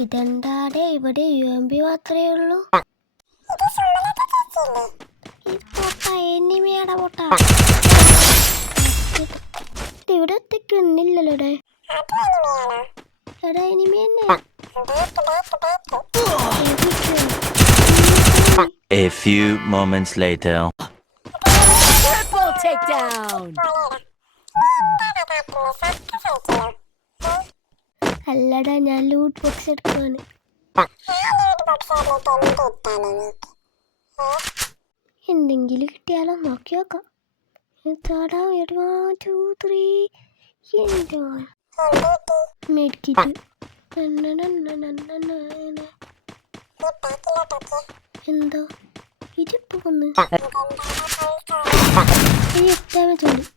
ഇതെന്താടെ ഇവിടെ UMP മാത്രമേ ഉള്ളൂ? എനിമയുടെ പൊട്ട ഇവിടെ എത്തിക്കുന്നില്ലല്ലോ. എടാ എനിമ തന്നെ. A few moments later. Triple takedown. അല്ലടാ ഞാൻ ലൂട്ട് ബോക്സ് എടുക്കുവാണ്. എന്തെങ്കിലും കിട്ടിയാലോ നോക്കി നോക്കാം. മേടിക്കിട്ട് എന്തോ ഇതിപ്പോ വന്ന് ഡാമേജ് ഉണ്ട്.